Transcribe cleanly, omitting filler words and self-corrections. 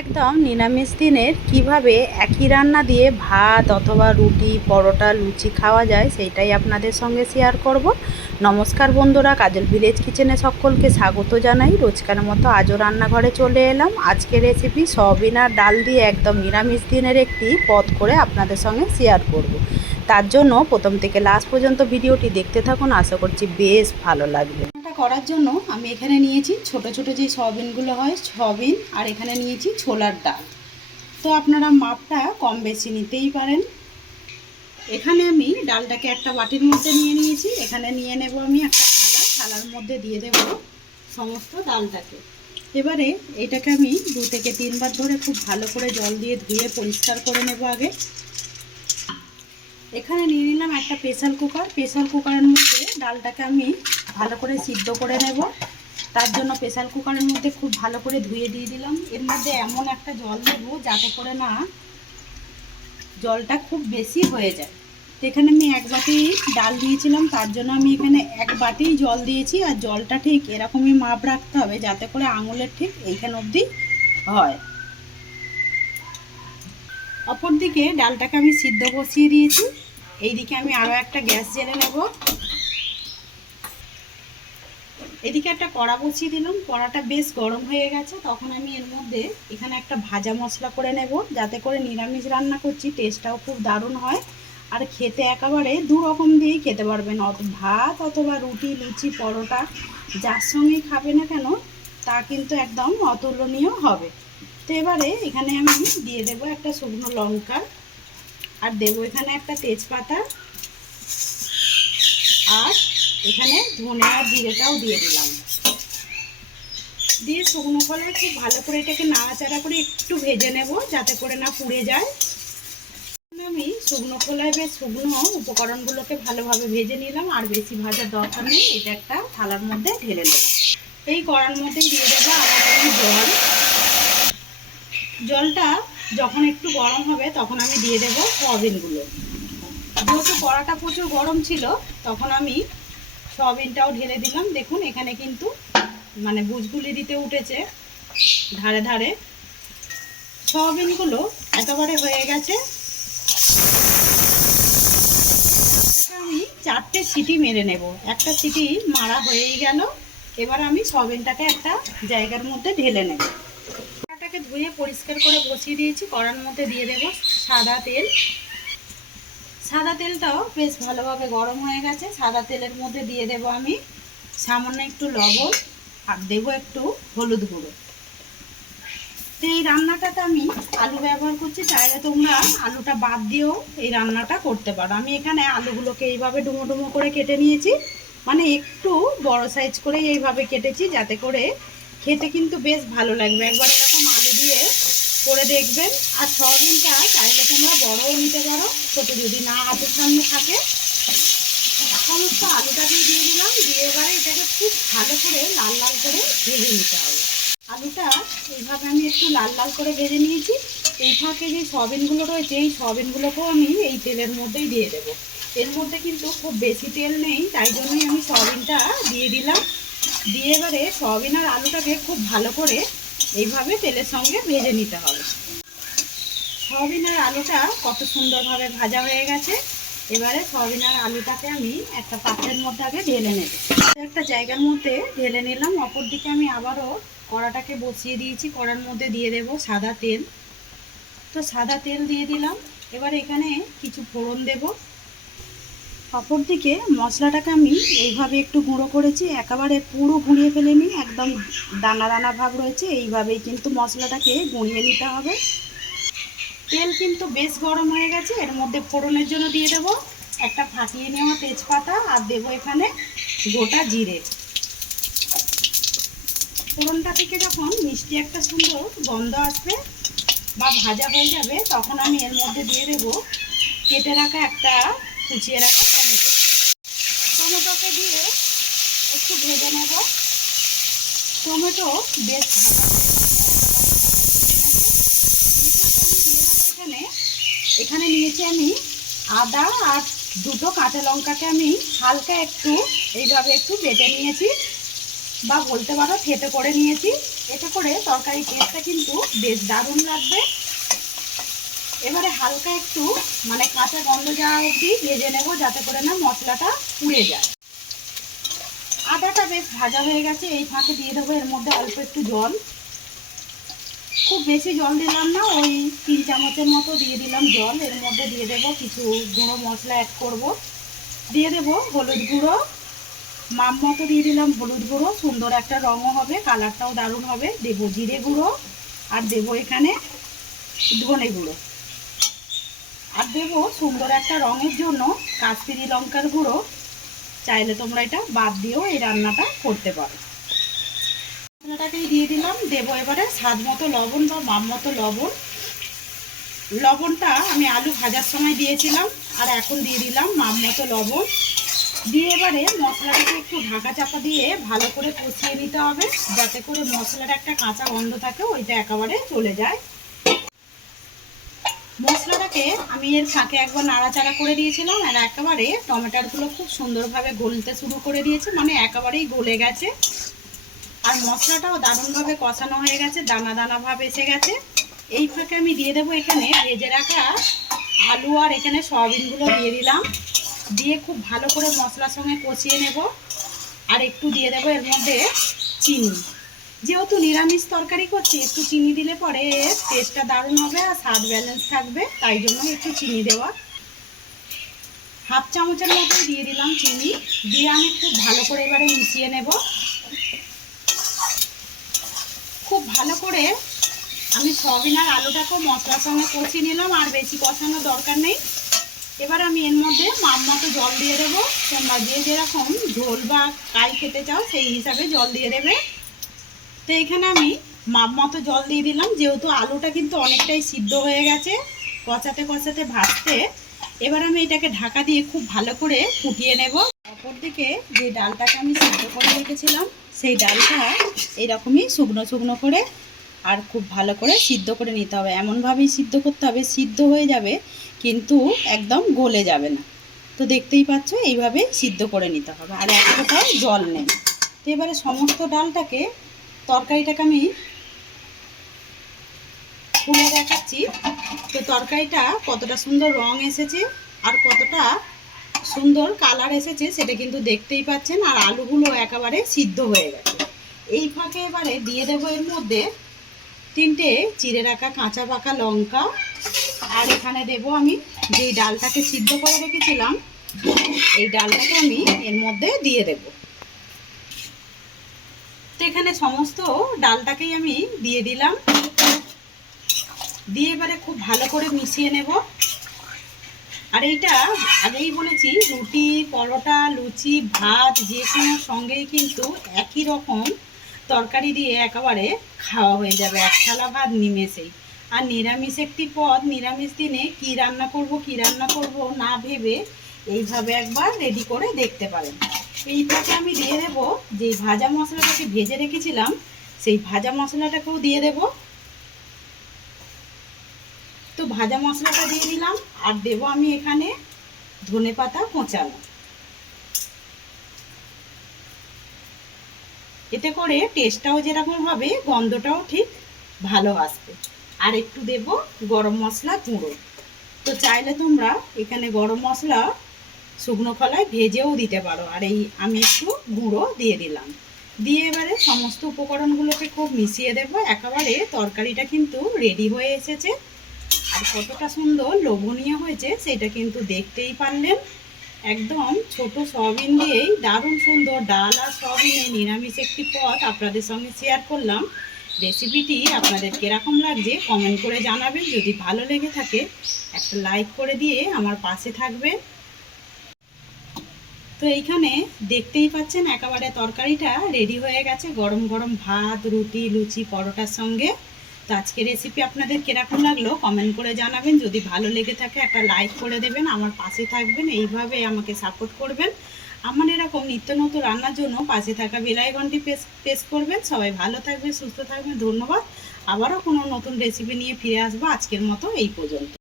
একদম নিরামিষ দিনের কিভাবে একই রান্না দিয়ে ভাত অথবা রুটি পরোটা লুচি খাওয়া যায় সেইটাই আপনাদের সঙ্গে শেয়ার করব। নমস্কার বন্ধুরা, কাজল ভিলেজ কিচেনে সকলকে স্বাগত জানাই। রোজকার মতো আজও রান্নাঘরে চলে এলাম। আজকের রেসিপি সয়াবিন আর ডাল দিয়ে একদম নিরামিষ দিনের একটি পদ করে আপনাদের সঙ্গে শেয়ার করব। তার জন্য প্রথম থেকে লাস্ট পর্যন্ত ভিডিওটি দেখতে থাকুন, আশা করছি বেশ ভালো লাগবে। করার জন্য আমি এখানে নিয়েছি ছোট ছোট যে সয়াবিনগুলো হয় সয়াবিন, আর এখানে নিয়েছি ছোলার ডাল। তো আপনারা মাপটা কম বেশি নিতেই পারেন। এখানে আমি ডালটাকে একটা বাটির মধ্যে নিয়ে নিয়েছি। এখানে নিয়ে নেব আমি একটা থালার মধ্যে দিয়ে দেব সমস্ত ডালটাকে। এবারে এটাকে আমি 2 থেকে 3 বার ধরে খুব ভালো করে জল দিয়ে ধুয়ে পরিষ্কার করে নেব আগে। এখানে নিয়ে নিলাম একটা প্রেসার কুকারের মধ্যে ডালটাকে আমি ভালো করে সিদ্ধ করে নেব। তার জন্য প্রেসার কুকারের মধ্যে খুব ভালো করে ধুয়ে দিয়ে দিলাম। এর মধ্যে এমন একটা জল দেব যাতে করে না জলটা খুব বেশি হয়ে যায়। তো এখানে আমি 1 বাটি ডাল দিয়েছিলাম, তার জন্য আমি এখানে 1 বাটি জল দিয়েছি। আর জলটা ঠিক এরকমই মাপ রাখতে হবে যাতে করে আঙুলের ঠিক এইখান অবধি হয়। অপরদিকে ডালটাকে আমি সিদ্ধ বসিয়ে দিয়েছি। এইদিকে আমি আরও একটা গ্যাস জ্বেলে নেব। এদিকে একটা কড়া বসিয়ে দিলাম। কড়াটা বেশ গরম হয়ে গেছে। তখন আমি এর মধ্যে এখানে একটা ভাজা মশলা করে নেব, যাতে করে নিরামিষ রান্না করছি টেস্টটাও খুব দারুণ হয়। আর খেতে একেবারে 2 রকম দিয়েই খেতে পারবেন, ভাত অথবা রুটি লুচি পরোটা যার সঙ্গেই খাবে না কেন তা কিন্তু একদম অতুলনীয় হবে। তো এবারে এখানে আমি দিয়ে দেব একটা শুকনো লঙ্কা, আর দেবো এখানে একটা তেজপাতা, আর এখানে ধনে আর জিরেটাও দিয়ে দিলাম। দিয়ে শুকনো কলায় খুব ভালো করে এটাকে নাড়াচাড়া করে একটু ভেজে নেব যাতে করে না পুড়ে যায়। আমি শুকনো খোলায় বেশ শুকনো উপকরণগুলোকে ভালোভাবে ভেজে নিলাম, আর বেশি ভাজার দরকার নেই। এটা একটা থালার মধ্যে ঢেলে নেব। এই কড়ার মধ্যেই দিয়ে দেবো আলাদা জল। জলটা যখন একটু গরম হবে তখন আমি দিয়ে দেবো সয়াবিনগুলো। যেহেতু কড়াটা প্রচুর গরম ছিল তখন আমি সয়াবিনটাও ঢেলে দিলাম। দেখুন এখানে কিন্তু মানে বুজগুলি দিতে উঠেছে ধারে ধারে। সয়াবিনগুলো একেবারে হয়ে গেছে। আমি 4টে সিটি মেরে নেব। একটা সিটি মারা হয়েই গেল। এবার আমি সয়াবিনটাকে একটা জায়গার মধ্যে ঢেলে নেব। কড়াটাকে ধুয়ে পরিষ্কার করে বসিয়ে দিয়েছি। কড়ার মধ্যে দিয়ে দেব সাদা তেল। সাদা তেলটাও বেশ ভালোভাবে গরম হয়ে গেছে। সাদা তেলের মধ্যে দিয়ে দেব আমি সামান্য একটু লবণ, আর দেব একটু হলুদ গুঁড়ো। তো এই রান্নাটাতে আমি আলু ব্যবহার করছি, চাইলে তোমরা আলুটা বাদ দিয়েও এই রান্নাটা করতে পারো। আমি এখানে আলুগুলোকে এইভাবে ডুমো ডুমো করে কেটে নিয়েছি, মানে একটু বড় সাইজ করে এইভাবে কেটেছি যাতে করে খেতে কিন্তু বেশ ভালো লাগবে। একবার এরকম আলু দিয়ে করে দেখবেন। আর সয়াবিনটা চাইলে তোমরা বড়ও নিতে পারো, ছোটো যদি না হাতের সামনে থাকে। সমস্ত আলুটাকে দিয়ে দিলাম। দিয়ে এবারে এটাকে খুব ভালো করে লাল লাল করে ভেজে নিতে হবে। আলুটা এইভাবে আমি একটু লাল লাল করে ভেজে নিয়েছি। এই ফাঁকে যে সয়াবিনগুলো রয়েছে এই সয়াবিনগুলোকেও আমি এই তেলের মধ্যেই দিয়ে দেবো। এর মধ্যে কিন্তু খুব বেশি তেল নেই, তাই জন্যই আমি সয়াবিনটা দিয়ে দিলাম। দিয়ে এবারে সয়াবিন আর আলুটাকে খুব ভালো করে এইভাবে তেলের সঙ্গে ভেজে নিতে হবে। সয়াবিন আর আলুটা কত সুন্দরভাবে ভাজা হয়ে গেছে। এবারে সয়াবিন আর আলুটাকে আমি একটা পাত্রের মধ্যে আগে ঢেলে নেব। একটা জায়গার মধ্যে ঢেলে নিলাম। অপরদিকে আমি আবারও কড়াটাকে বসিয়ে দিয়েছি। কড়ার মধ্যে দিয়ে দেব সাদা তেল। তো সাদা তেল দিয়ে দিলাম। এবার এখানে কিছু ফোড়ন দেব। অপরদিকে মশলাটাকে আমি এইভাবে একটু গুঁড়ো করেছি, একেবারে পুরো গুঁড়িয়ে ফেলিনি, একদম দানা দানা ভাব রয়েছে। এইভাবেই কিন্তু মশলাটাকে গুঁড়িয়ে নিতে হবে। তেল কিন্তু বেশ গরম হয়ে গেছে। এর মধ্যে ফোড়নের জন্য দিয়ে দেব একটা ফাটিয়ে নেওয়া তেজপাতা, আর দেব এখানে গোটা জিরে। ফোড়নটা থেকে যখন মিষ্টি একটা সুন্দর গন্ধ আসবে বা ভাজা হয়ে যাবে তখন আমি এর মধ্যে দিয়ে দেব কেটে রাখা একটা কুচিয়ে রাখা টমেটো। টমেটোকে দিয়ে একটু ভেজে নেব। টমেটো বেশ ভাজা হয়ে গেছে। এখানে নিয়েছি আমি আদা আর 2টো কাঁচা লঙ্কাকে আমি হালকা একটু এইভাবে একটু বেটে নিয়েছি, বা বলতে পারো থেঁতো করে নিয়েছি। এতে করে তরকারি টেস্টটা কিন্তু বেশ দারুণ লাগবে। এবারে হালকা একটু মানে কাঁচা গন্ধ যাওয়া অবধি ভেজে নেব, যাতে করে না মশলাটা পুড়ে যায়। আদাটা বেশ ভাজা হয়ে গেছে, এই ফাঁকে দিয়ে দেবো এর মধ্যে অল্প একটু জল। খুব বেশি জল দিলাম না, ওই 3 চামচের মতো দিয়ে দিলাম জল। এর মধ্যে দিয়ে দেবো কিছু গুঁড়ো মশলা অ্যাড করব। দিয়ে দেবো হলুদ গুঁড়ো, মাপ মতো দিয়ে দিলাম হলুদ গুঁড়ো, সুন্দর একটা রঙও হবে, কালারটাও দারুণ হবে। দেবো জিরে গুঁড়ো, আর দেবো এখানে ধনে গুঁড়ো, আর দেবো সুন্দর একটা রঙের জন্য কাশ্মীরি লঙ্কার গুঁড়ো। চাইলে তোমরা এটা বাদ দিয়েও এই রান্নাটা করতে পারো। মশলাটাকেই দিয়ে দিলাম। দেবো এবারে স্বাদ মতো লবণ বা মাপ মতো লবণ। লবণটা আমি আলু ভাজার সময় দিয়েছিলাম, আর এখন দিয়ে দিলাম মাপ মতো লবণ। দিয়ে এবারে মশলাটাকে একটু ঢাকা চাপা দিয়ে ভালো করে কষিয়ে নিতে হবে, যাতে করে মশলার একটা কাঁচা গন্ধ থাকে ওইটা একেবারে চলে যায়। মশলাটাকে আমি এর ফাঁকে একবার নাড়াচাড়া করে দিয়েছিলাম, আর একেবারে টমেটোগুলো খুব সুন্দরভাবে গলতে শুরু করে দিয়েছে, মানে একেবারেই গলে গেছে। আর মশলাটাও দারুণভাবে কষানো হয়ে গেছে, দানা দানা ভাব এসে গেছে। এই ফাঁকে আমি দিয়ে দেবো এখানে ভেজে রাখা আলু, আর এখানে সয়াবিনগুলো দিয়ে দিলাম। দিয়ে খুব ভালো করে মশলার সঙ্গে কষিয়ে নেব। আর একটু দিয়ে দেবো এর মধ্যে চিনি। যেহেতু নিরামিষ তরকারি করছি, একটু চিনি দিলে পরে টেস্টটা দারুণ হবে আর স্বাদ ব্যালেন্স থাকবে, তাই জন্য একটু চিনি দেওয়া। হাফ চামচের মতো দিয়ে দিলাম চিনি। দিয়ে আমি খুব ভালো করে এবারে মিশিয়ে নেব। খুব ভালো করে আমি সয়াবিন আর আলুটাকেও মশলার সঙ্গে কষিয়ে নিলাম, আর বেশি কষানোর দরকার নেই। এবার আমি এর মধ্যে মাপ মতো জল দিয়ে দেবো। তোমরা যে যেরকম ঝোল বা কাই খেতে চাও সেই হিসাবে জল দিয়ে দেবে। তো এখানে আমি মাপ মতো জল দিয়ে দিলাম, যেহেতু আলুটা কিন্তু অনেকটাই সিদ্ধ হয়ে গেছে কষাতে কষাতে ভাজতে। এবার আমি এটাকে ঢাকা দিয়ে খুব ভালো করে ফুটিয়ে নেব। অপরদিকে যে ডালটাকে আমি সিদ্ধ করে রেখেছিলাম, সেই ডালটা এইরকমই শুকনো শুকনো করে আর খুব ভালো করে সিদ্ধ করে নিতে হবে। এমনভাবেই সিদ্ধ করতে হবে, সিদ্ধ হয়ে যাবে কিন্তু একদম গলে যাবে না। তো দেখতেই পাচ্ছ, এইভাবে সিদ্ধ করে নিতে হবে, আর এক ফোঁটাও জল নেই। তো এবারে সমস্ত ডালটাকে তরকারিটাকে আমি খুলে দেখাচ্ছি। তো তরকারিটা কতটা সুন্দর রং এসেছে আর কতটা সুন্দর কালার এসেছে সেটা কিন্তু দেখতেই পাচ্ছেন। আর আলুগুলো একেবারে সিদ্ধ হয়ে গেছে। এই ফাঁকে এবারে দিয়ে দেবো এর মধ্যে 3টে চিড়ে রাখা কাঁচা পাকা লঙ্কা, আর এখানে দেবো আমি যেই ডালটাকে সিদ্ধ করে রেখেছিলাম, এই ডালটাকে আমি এর মধ্যে দিয়ে দেব। তো এখানে সমস্ত ডালটাকেই আমি দিয়ে দিলাম। দিয়ে এবারে খুব ভালো করে মিশিয়ে নেব। আর এইটা আগেই বলেছি, রুটি, পরোটা, লুচি, ভাত যে কোনো সঙ্গেই কিন্তু একই রকম তরকারি দিয়ে একেবারে খাওয়া হয়ে যাবে, এক থালা ভাত নিমেষেই। আর নিরামিষ একটি পদ, নিরামিষ দিনে কি রান্না করব না ভেবে এইভাবে একবার রেডি করে দেখতে পারেন। এইটাকে আমি দিয়ে দেবো যে ভাজা মশলাটাকে ভেজে রেখেছিলাম, সেই ভাজা মশলাটাকেও দিয়ে দেব। তো ভাজা মশলাটা দিয়ে দিলাম, আর দেবো আমি এখানে ধনেপাতা কোঁচানো। এতে করে টেস্টটাও যেরকম হবে, গন্ধটাও ঠিক ভালো আসবে। আর একটু দেব গরম মশলা গুঁড়ো। তো চাইলে তোমরা এখানে গরম মশলা শুকনো খোলায় ভেজেও দিতে পারো, আর এই আমি একটু গুঁড়ো দিয়ে দিলাম। দিয়ে এবারে সমস্ত উপকরণগুলোকে খুব মিশিয়ে দেব। একেবারে তরকারিটা কিন্তু রেডি হয়ে এসেছে। আর কতটা সুন্দর লোভনীয় হয়েছে সেটা কিন্তু দেখতেই পারলেন। একদম ছোট সয়াবিন দিয়েই দারুণ সুন্দর ডাল আর সয়াবিনে নিরামিষ একটি পদ আপনাদের সঙ্গে শেয়ার করলাম। রেসিপিটি আপনাদের কীরকম লাগছে কমেন্ট করে জানাবেন। যদি ভালো লেগে থাকে একটা লাইক করে দিয়ে আমার পাশে থাকবেন। তো এইখানে দেখতেই পাচ্ছেন একেবারে তরকারিটা রেডি হয়ে গেছে, গরম গরম ভাত, রুটি, লুচি, পরোটার সঙ্গে। তো আজকে রেসিপি আপনাদের কীরকম লাগলো কমেন্ট করে জানাবেন। যদি ভালো লেগে থাকে একটা লাইক করে দেবেন, আমার পাশে থাকবেন, এইভাবে আমাকে সাপোর্ট করবেন। আমার এরকম নিত্য নতুন রান্নার জন্য পাশে থাকা বেল আইকনটি প্রেস করবেন। সবাই ভালো থাকবেন, সুস্থ থাকবেন। ধন্যবাদ। আবারও কোনো নতুন রেসিপি নিয়ে ফিরে আসবো। আজকের মতো এই পর্যন্ত।